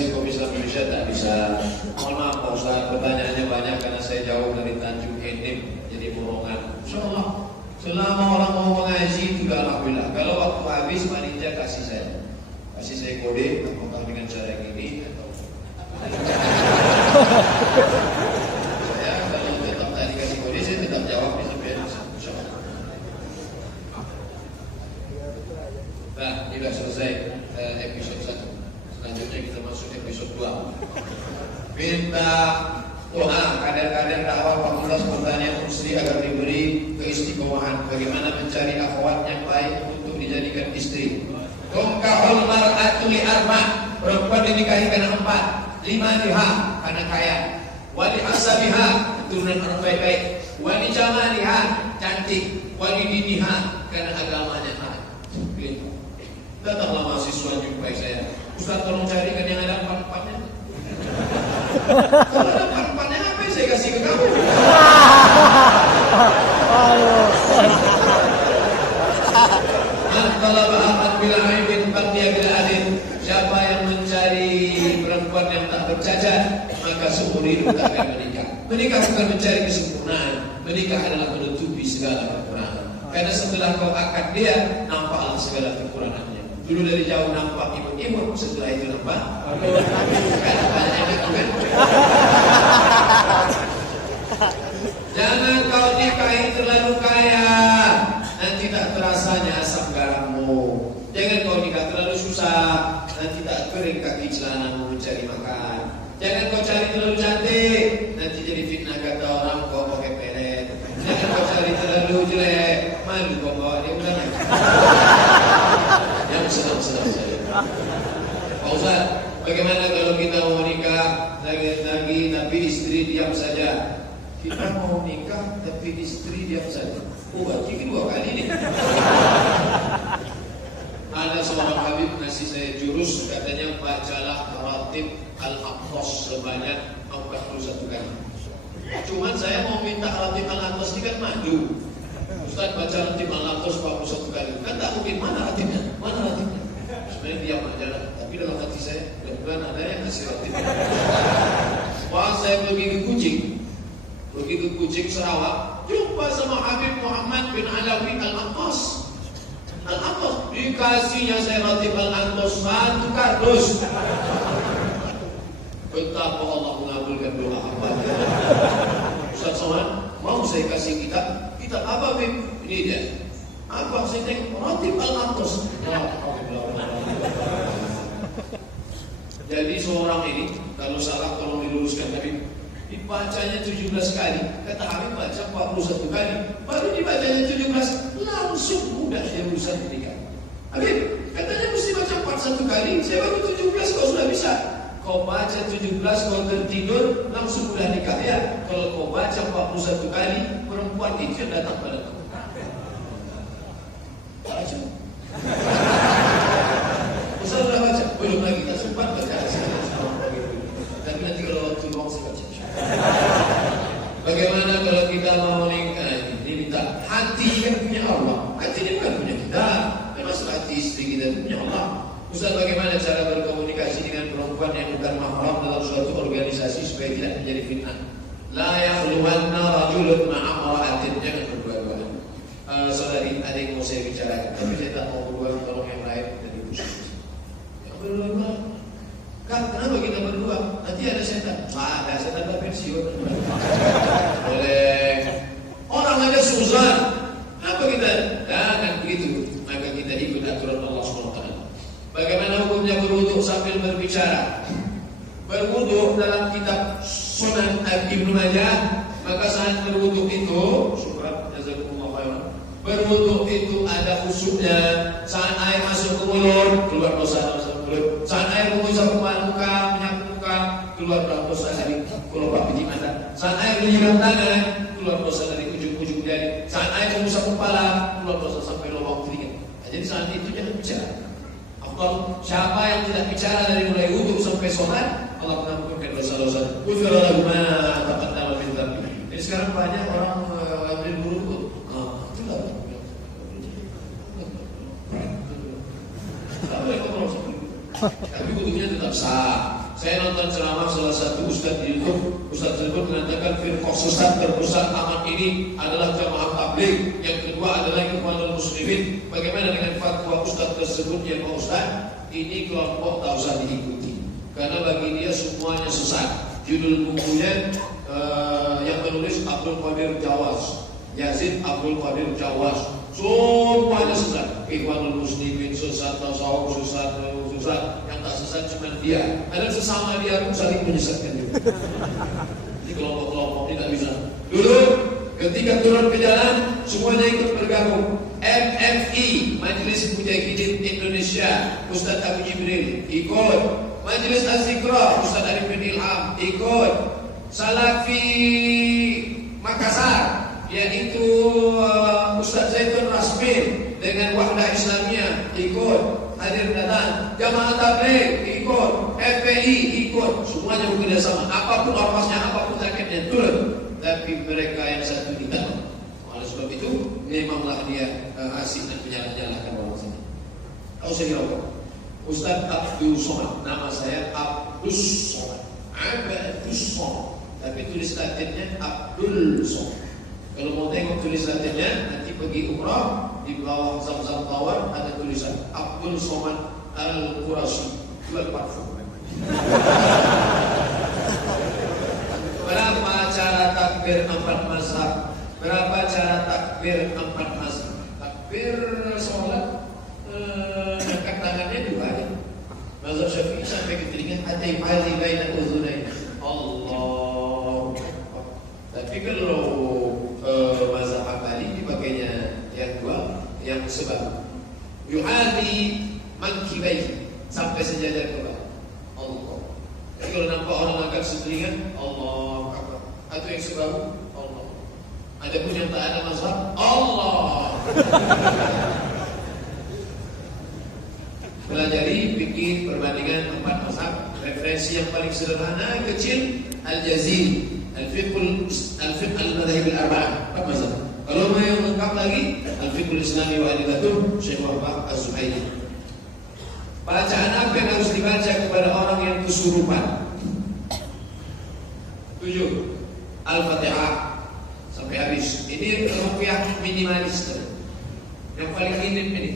Komunikasi Kopi Islam Indonesia tak bisa. Mohon maaf Pak Ustaz, pertanyaannya banyak karena saya jauh dari Tanjung Enim, jadi borongan. Insyaallah selama orang mau mengaji juga alhamdulillah. Kalau waktu habis panitia kasih saya kode, apakah dengan cara yang ini atau saya kalau tetap tak dikasih kode saya tetap jawab di sampai insyaallah. Nah, ini sudah selesai episode 1. Selanjutnya kita masuk episode 2. Minta doa kader-kader dakwah fakultas pertanian Unsri agar diberi keistiqomahan bagaimana mencari akhwat yang baik untuk dijadikan istri. Tungkahul mar'atu li arba', perempuan dinikahi karena 4. 5 liha karena kaya, wa li hasabiha keturunan orang baik-baik, wa li jamaliha cantik, wa li diniha karena agamanya hak. Datanglah mahasiswa jumpai saya, Ustaz tolong carikan yang ada 4-4-nya. Kalau ada 4-4-nya apa yang saya kasih ke kamu? Kalau Muhammad bila aibin dia bila adin, siapa yang mencari perempuan yang tak bercacat maka seumur hidup tak akan menikah. Menikah bukan mencari kesempurnaan, menikah adalah menutupi segala kekurangan. Karena setelah kau akad dia, nampaklah segala kekurangannya. Dulu dari jauh nampak imut-imut, setelah itu nampak kan banyak yang kan. Jangan kau nikahi terlalu kaya, nanti tak terasanya asam garammu. Jangan kau nikah terlalu susah, nanti tak kering kaki celanamu mencari makan. Jangan kau cari terlalu cantik, nanti jadi fitnah kata orang kau pakai pelet. Jangan kau cari terlalu jelek, malu kau bawa dia undangan. Yang senang-senang saya. Pak Ustaz, bagaimana kalau kita mau nikah lagi tapi istri diam saja? Kita mau nikah tapi istri diam saja. Oh, berarti kedua kali nih. Ada seorang habib ngasih saya jurus, katanya bacalah ratib al-aqdas sebanyak 41 kali. Cuman saya mau minta ratib al-aqdas ini kan madu. Ustaz baca ratib al-aqdas 41 kali. Kan tak mungkin, mana ratibnya? Mana ratibnya? Sebenarnya diam aja lah. Tapi dalam hati saya, mudah-mudahan ada yang ngasih ratib. Wah, saya pergi ke Kucing Sarawak, jumpa sama Habib Muhammad bin Alawi Al-Aqdas. Dikasihnya saya ratib Al-Aqdas 1 kardus. Betapa Allah mengabulkan doa hamba. Ustaz Somad, mau saya kasih kitab apa Habib? Ini dia. Apa saya tengok ratib Al-Aqdas. Jadi seorang ini kalau salah tolong diluruskan Habib. Dibacanya 17 kali, kata Habib baca 41 kali, baru dibacanya 17, langsung mudah dia urusan menikah. Habib, katanya mesti baca 41 kali, saya baru 17 kau sudah bisa. Kau baca 17, kau tertidur, langsung mudah nikah ya. Kalau kau baca 41 kali, perempuan itu yang datang pada kamu. Baca. Ustaz sudah baca? Belum lagi, tak sempat baca. Tapi nanti kalau waktu luang saya baca. Bagaimana kalau kita mau nikah? Ini minta hati kan punya Allah. Hati ini bukan punya kita. Memang hati istri kita punya Allah. Ustaz, bagaimana cara berkomunikasi dengan perempuan yang bukan mahram dalam suatu organisasi supaya tidak menjadi fitnah? La yakhluwanna rajulun ma'a imra'atin, jangan berdua-duaan. Saudari, ada yang mau saya bicarakan, tapi saya tak mau berdua, tolong yang lain dan ibu. Yang berdua. Kan kenapa kita berdua? Nanti ada setan. Ada setan dah pensiun. Boleh. Orang ada susah. Kenapa kita? Jangan begitu. Maka kita ikut aturan Allah SWT. Bagaimana hukumnya berwudu sambil berbicara? Berwudu dalam kitab Sunan Ibnu Majah, maka saat berwudu itu, syukran, jazakumullah khairan. Berwudu itu ada usuknya. Saat air masuk ke mulut, keluar dosa-dosa. Saat air mengusap muka, menyapu muka, keluar dosa dari kelopak biji mata. Saat air menyiram tangan, keluar dosa dari ujung-ujung jari. Saat air mengusap kepala, keluar dosa sampai lubang telinga. Jadi saat itu jangan bicara. Afdal, siapa yang tidak bicara dari mulai wudu sampai sholat, Allah mengampunkan dosa-dosa. Ghufira lahu ma taqaddama min dhanbi. Jadi sekarang banyak orang ambil wudu. Itulah. Tapi wudunya tetap sah. Saya nonton ceramah salah satu ustaz di YouTube. Ustaz tersebut mengatakan firqah sesat terbesar amat ini adalah jamaah tabligh. Yang kedua adalah ikhwanul muslimin. Bagaimana dengan fatwa ustaz tersebut yang Pak Ustaz? Ini kelompok tak usah diikuti. Karena bagi dia semuanya sesat. Judul bukunya yang menulis Abdul Qadir Jawas, Yazid Abdul Qadir Jawas. Semuanya sesat. Ikhwanul muslimin sesat, tasawuf sesat, sesat. Yang tak sesat cuma dia. Ada sesama dia pun saling menyesatkan juga. Ini kelompok-kelompok tidak bisa. Dulu ketika turun ke jalan semuanya ikut bergabung. MFI, Majelis Mujahidin Indonesia, Ustaz Abu Jibril ikut. Majelis Az-Zikra, Ustaz Arifin Ilham ikut. Salafi Makassar, yaitu Ustaz Zaitun Rasmin dengan Wahdah Islamiyah ikut hadir datang. Jamaah Tabligh ikut, FPI ikut, semuanya bekerja sama. Apapun ormasnya, apapun targetnya turun. Tapi mereka yang satu tidak. Oleh sebab itu memanglah dia asik dan menyalah-nyalahkan orang sini. Tahu saya kira Ustaz Abdul Somad, nama saya Abdul Somad, Abdul Somad. Tapi tulis Latinnya Abdul Somad. Kalau mau tengok tulis Latinnya, nanti pergi umrah di bawah Zam-Zam Tower ada tulisan Abdul Somad Al-Qurashi, jual parfum. Berapa cara takbir 4 mazhab? Berapa cara takbir 4 mazhab? Takbir sholat angkat tangannya 2 ya. Mazhab Syafi'i sampai ke telinga hatta yali baina udhunain. Allah. Tapi kalau mazhab Hambali dipakainya yang 2, yang sebab yuhadi mankibai sampai sejajar ke bawah. Allah. Jadi kalau nampak orang angkat setelinga, Allah Akbar. Atau yang sebahu, Allah. Ada pun yang tak ada mazhab, Allah. Pelajari fikih perbandingan 4 mazhab. Referensi yang paling sederhana kecil Al-Jaziri, Al-Fiqh Al-Madhhab Al-Arba'ah, 4 mazhab. Kalau mau yang lengkap lagi, Al-Fiqh Al-Islami wa Adillatuh, Syekh Wahbah Az-Zuhaili. Bacaan apa yang harus dibaca kepada orang yang kesurupan? 7. Al-Fatihah sampai habis. Ini rupiah minimalis. Yang paling minim ini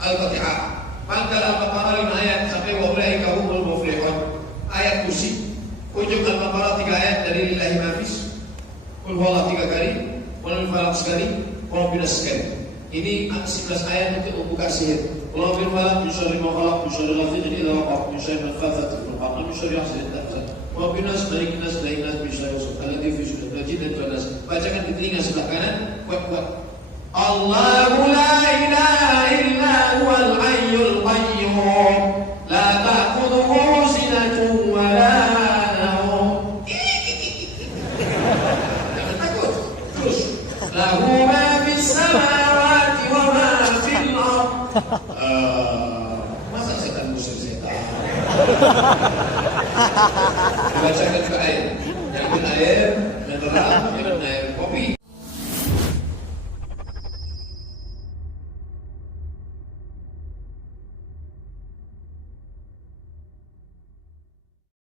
Al-Fatihah. Pangkal Al-Baqarah 5 ayat sampai wa ulaika humul muflihun. Ayat kursi. Ujung Al-Baqarah 3 ayat dari lillahi ma fis. Qul huwallahu 3 kali, Qul falaq sekali, Qul binas sekali. Ini 11 ayat untuk membuka sihir. Qul bil falaq min syarri ma khalaq, min syarri ghasiqin idza waqab, min syarri naffathatin fil 'uqad, min syarri hasidin idza hasad. Qul binas malikin nas lainas min syarri alladzi fi sudur jin dan nas. Bacakan di telinga sebelah kanan, kuat-kuat. Allahu la ilaha illa huwal hayyul qayyum la ta'khudhuhu sinatun wa la nawm. Jangan takut. Terus. Lahu ma fis samawati wa ma fil ardh. Masa setan musuh setan. Bacakan ke ayat.